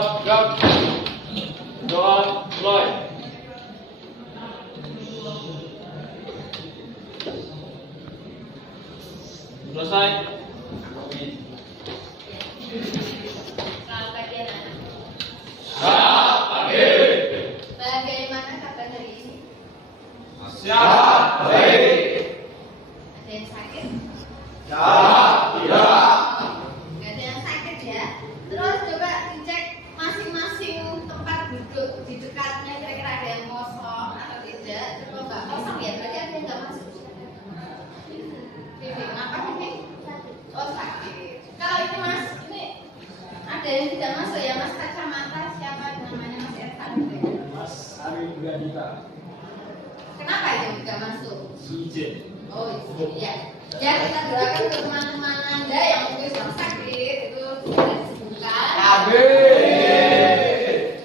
Siap, siap. Doa, mulai. Selesai. Selamat pagi anak-anak. Selamat pagi. Bagaimana kabar hari ini? Siap, baik. Ada yang sakit? Siap, tidak. Nggak ada yang sakit ya. Terus coba dicek masing-masing tempat duduk di dekatnya, kira-kira ada yang kosong atau tidak. Kalau nggak kosong ya berarti ada yang nggak masuk. Bibi, kenapa Bibi? Oh sakit. Kalau ini Mas, ini ada yang tidak masuk ya Mas kacamata, siapa namanya Mas Ervan? Mas Ari Gradita, Kenapa itu tidak masuk? Sujen. Oh iya. Ya kita doakan untuk teman-teman Anda yang mungkin sedang sakit itu segera disembuhkan. Amin.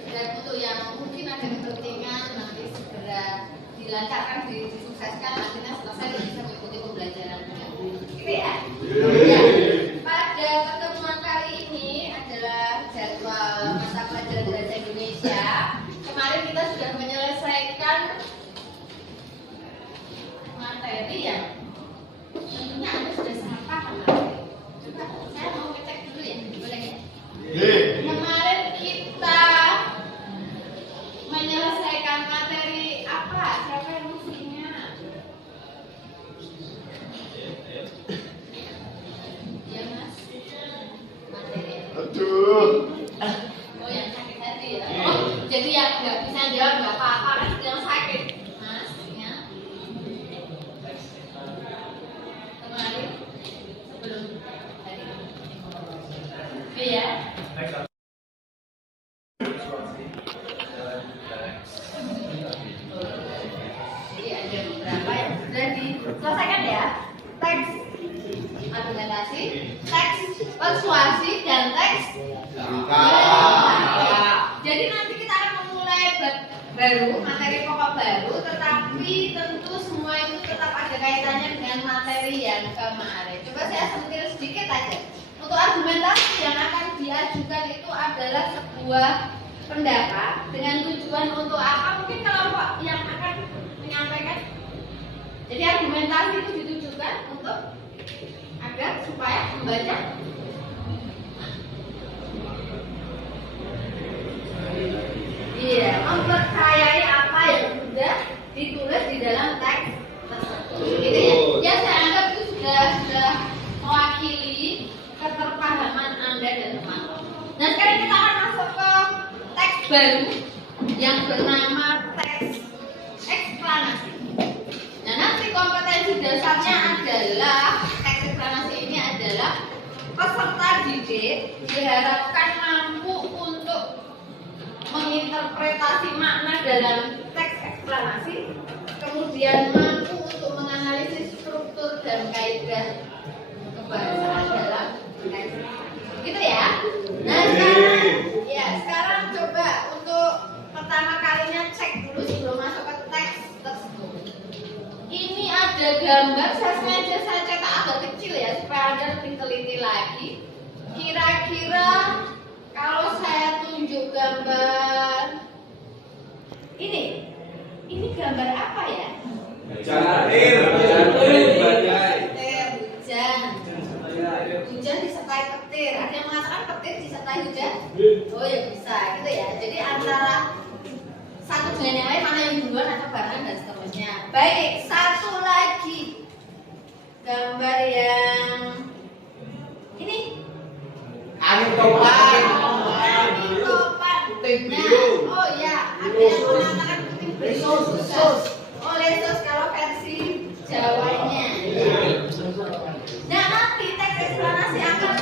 Dan untuk yang mungkin ada kepentingan nanti segera dilancarkan, disukseskan, akhirnya selesai dan bisa mengikuti pembelajarannya. Gitu ya. Ya. Pada pertemuan kali ini adalah jadwal mata pelajaran bahasa Indonesia. Kemarin kita sudah menyelesaikan materi yang tentunya Anda sudah sangat paham materi. Coba saya mau ngecek dulu ya, boleh ya? Kemarin kita menyelesaikan materi apa? Siapa yang masih ingat? Ya Mas, materi. Aduh. Oh yang sakit hati ya. Oh jadi yang nggak bisa jawab nggak apa-apa kan yang sakit. Mas, ya. Kemarin sebelum tadi. Iya. Jadi ada beberapa yang sudah diselesaikan ya. Teks argumentasi, teks persuasi, dan teks jadi nanti kita akan memulai baru, materi pokok baru, tetapi tentu semua itu tetap ada kaitannya dengan materi yang kemarin. Coba saya sentil sedikit aja. Untuk argumentasi yang akan diajukan itu adalah sebuah pendapat dengan tujuan untuk apa? Mungkin kelompok yang akan menyampaikan. Jadi argumentasi itu ditujukan untuk agar supaya membaca mempercayai apa yang sudah ditulis di dalam teks tersebut. Gitu ya. Ya saya anggap itu sudah mewakili keterpahaman Anda dan teman-teman. Nah sekarang kita akan masuk ke teks baru yang bernama teks eksplanasi. Nah nanti kompetensi dasarnya adalah teks eksplanasi ini adalah peserta didik diharapkan mampu untuk menginterpretasi makna dalam teks eksplanasi, kemudian mampu untuk menganalisis struktur dan kaidah kebahasaan dalam teks. Gitu ya. Nah sekarang coba untuk pertama kalinya cek dulu sebelum masuk ke teks tersebut. Ini ada gambar, saya cetak agak kecil ya supaya Anda lebih teliti lagi. Kira-kira kalau saya tunjuk gambar ini gambar apa ya? Hujan disertai petir. Ada yang mengatakan petir disertai hujan? Oh ya bisa, gitu ya. Jadi antara satu dengan yang lain mana yang duluan atau barengan dan seterusnya. Baik, satu lagi gambar yang ini. Angin topan. Oh ya, ada yang mengatakan puting beliung. Oh lesus kalau versi Jawanya. Nah nanti teks eksplanasi akan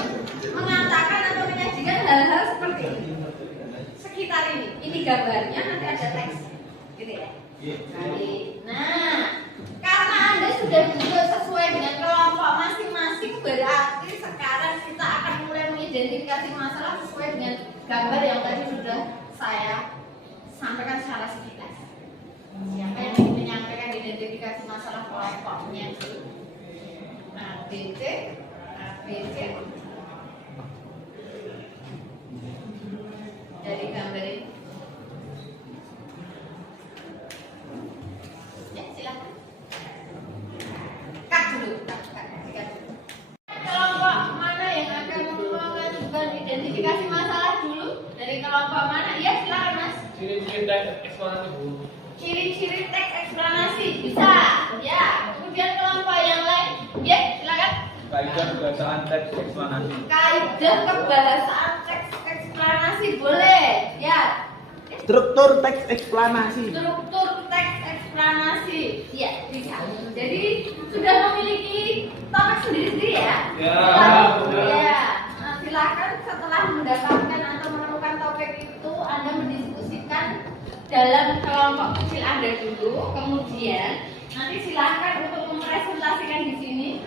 mengatakan atau menyajikan hal-hal seperti ini. Sekitar ini. Ini gambarnya, nanti ada teks, gitu ya. Nah, karena Anda sudah duduk sesuai dengan kelompok masing-masing, berarti sekarang kita akan mulai mengidentifikasi masalah sesuai dengan gambar yang tadi sudah saya sampaikan secara sekilas. Siapa yang menyampaikan identifikasi masalah kelompoknya? ABC. Dan kelompok mana? Ya, silakan Mas. Ciri-ciri teks eksplanasi, Bu. Ciri-ciri teks eksplanasi bisa. Ya, kemudian kelompok yang lain. Ya, silakan. Kaidah kebahasaan teks eksplanasi. Kaidah kebahasaan teks eksplanasi boleh. Ya. Struktur teks eksplanasi. Struktur teks eksplanasi. Ya, bisa. Jadi sudah memiliki topik sendiri ya? Ya. Ya. Nah, silakan setelah mendapatkan atau menemukan topik itu Anda mendiskusikan dalam kelompok kecil Anda dulu, kemudian nanti silakan untuk mempresentasikan di sini.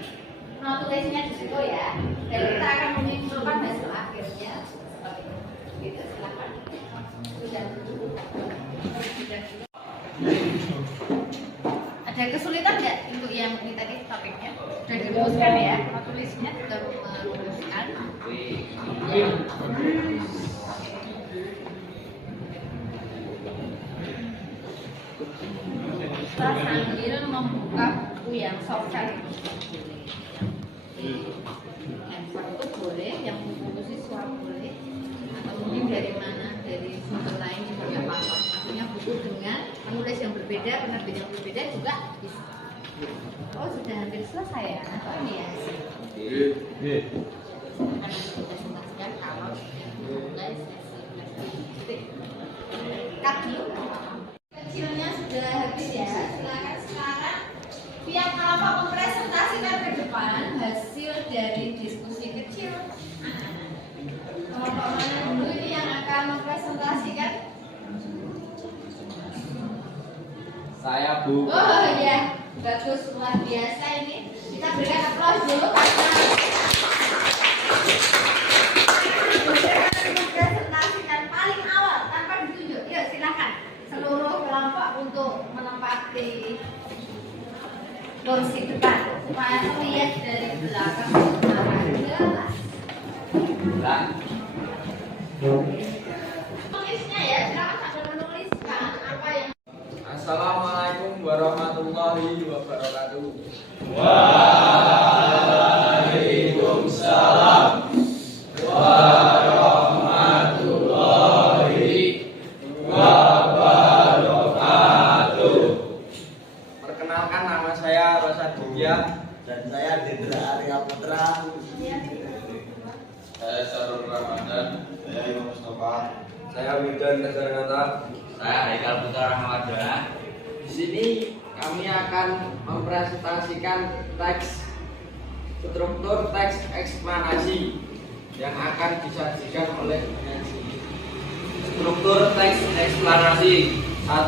Nah, tulisnya di situ ya. Dan kita akan menyimpulkan hasil akhirnya seperti itu. Gitu, silakan. Sudah. Ada kesulitan nggak untuk yang ini tadi topiknya? Sudah dirumuskan ya? Mau tulisnya sudah merumuskan. Kita sambil membuka buku yang software. Handphone itu boleh, yang buku siswa boleh, atau mungkin dari mana, dari sumber lain juga nggak apa-apa. Maksudnya buku dengan penulis yang berbeda, penerbit yang berbeda juga bisa. Oh, sudah hampir selesai ya? Atau ini ya? Akan dipresentasikan kalau mulai sesi cut dulu. Kecilnya sudah habis ya. Silakan sekarang pihak kelompok mempresentasikan ke depan hasil dari diskusi kecil. Kelompok mana dulu ini yang akan mempresentasikan? Saya, Bu. Oh ya, bagus, luar biasa ini. Kita berikan aplaus dulu karena mempresentasikan paling awal tanpa ditunjuk. Yuk silakan seluruh kelompok untuk menempati kursi depan supaya terlihat dari belakang secara jelas. Tulisnya ya, silakan sambil menuliskan apa yang. Assalamualaikum warahmatullahi wabarakatuh. Waalaikumsalam warahmatullahi wabarakatuh. Perkenalkan, nama saya Rosaditya dan saya Dendra Arya Putra. Saya Sarul Ramadan. Saya Imam Mustafa. Saya Wildan Kasarnata. Saya Haikal Putra Rahmadana. Di sini kami akan mempresentasikan struktur teks eksplanasi yang akan disajikan oleh penyaji. Struktur teks eksplanasi. 1.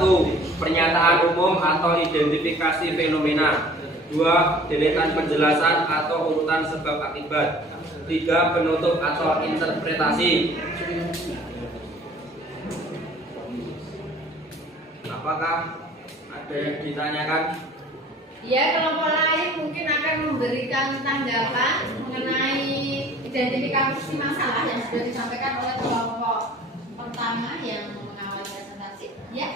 Pernyataan umum atau identifikasi fenomena. 2. Deretan penjelasan atau urutan sebab akibat. 3. Penutup atau interpretasi. Apakah ada yang ditanyakan? Ya, kelompok lain mungkin akan memberikan tanggapan mengenai identifikasi masalah yang sudah disampaikan oleh kelompok pertama yang mengawal presentasi. Ya.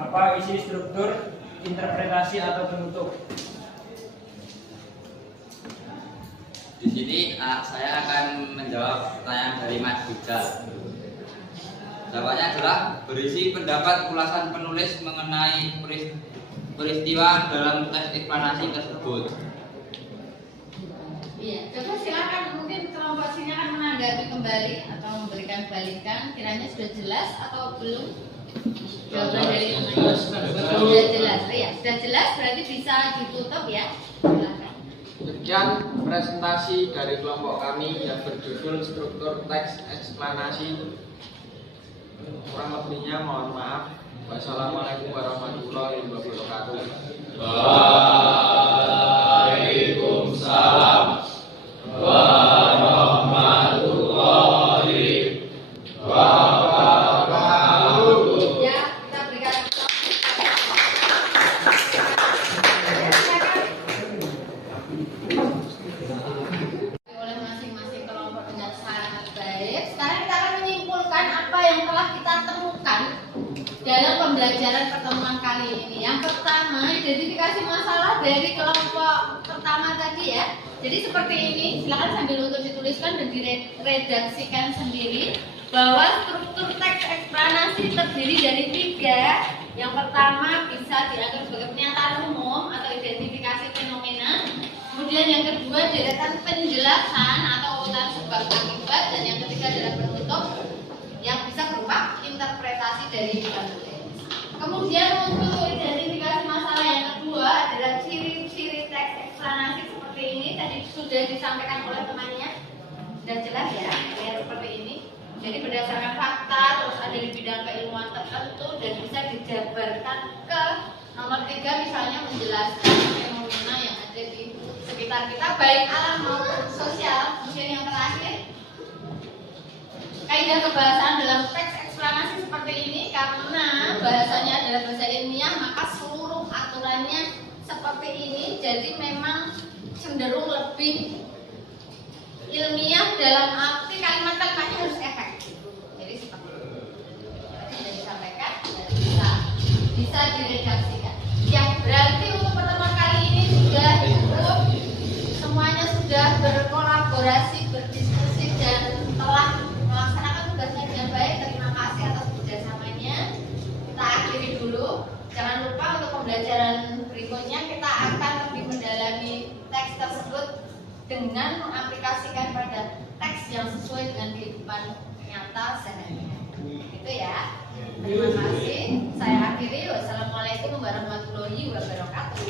Apa isi struktur, interpretasi atau penutup? Di sini saya akan menjawab pertanyaan dari Mas Rizal. Jawabannya adalah berisi pendapat ulasan penulis mengenai peristiwa dalam teks eksplanasi tersebut. Iya, coba silakan mungkin kelompok sini akan menanggapi kembali atau memberikan balikan. Kiranya sudah jelas atau belum? Jawaban dari teman-teman sudah jelas. Ya, sudah jelas berarti bisa ditutup ya. Silakan. Demikian presentasi dari kelompok kami yang berjudul struktur teks eksplanasi. Kurang lebihnya mohon maaf. Wassalamualaikum warahmatullahi wabarakatuh. Waalaikumsalam warahmatullahi wabarakatuh. Ya, kita berikan oleh masing-masing kelompok dengan sangat baik. Sekarang kita akan menyimpulkan apa yang telah kita temukan dalam pembelajaran pertemuan kali ini. Yang pertama, identifikasi masalah dari kelompok pertama tadi ya. Jadi seperti ini, silakan sambil untuk dituliskan dan diredaksikan sendiri bahwa struktur teks eksplanasi terdiri dari 3. Yang pertama bisa dianggap sebagai pernyataan umum atau identifikasi fenomena. Kemudian yang kedua deretan penjelasan atau urutan sebab akibat, dan yang ketiga adalah penutup yang bisa berupa interpretasi dari penulis. Kemudian untuk identifikasi masalah yang kedua adalah ciri-ciri teks eksplanasi seperti ini. Tadi sudah disampaikan oleh temannya, sudah jelas ya, lihat seperti ini. Jadi berdasarkan fakta, terus ada di bidang keilmuan tertentu dan bisa dijabarkan ke nomor 3, misalnya menjelaskan fenomena yang ada di sekitar kita, baik alam maupun sosial. Kemudian yang terakhir, kaidah kebahasaan dalam teks eksplanasi seperti ini, karena bahasanya adalah bahasa ilmiah, maka seluruh aturannya seperti ini. Jadi memang cenderung lebih ilmiah dalam arti kalimat-kalimatnya harus efektif. Jadi seperti itu. Tadi sudah disampaikan dan bisa diredaksikan. Ya, berarti untuk pertemuan kali ini sudah cukup. Semuanya sudah berkolaborasi, berdiskusi dan telah melaksanakan tugasnya dengan baik. Terima kasih atas kerjasamanya. Kita akhiri dulu. Jangan lupa untuk pembelajaran berikutnya kita akan lebih mendalami teks tersebut dengan mengaplikasikan pada teks yang sesuai dengan kehidupan nyata sehari-hari. Itu ya. Terima kasih. Saya akhiri. Wassalamualaikum warahmatullahi wabarakatuh.